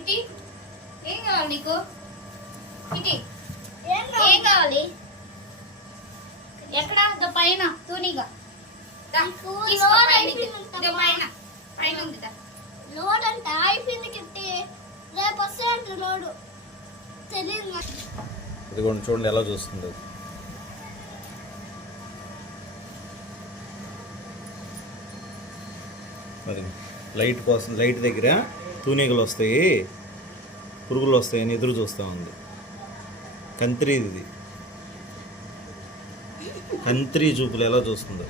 కిటి ఏం కావాలి నీకు? కిటి ఏం కావాలి? ఎక్కడ? పైన తూనిగా పైన ఉంది. లోడ్ అంటే అయిపోయింది కిట్టి, రేపు వస్తే అంటే లోడు తెలియదు. ఇదిగోండి చూడండి ఎలా చూస్తుంది. మరి లైట్ కోసం, లైట్ దగ్గర తూనీగలు వస్తాయి, పురుగులు వస్తాయని ఎదురు చూస్తూ ఉంది. కంత్రి ఇది, కంత్రి చూపులు ఎలా చూస్తుందో.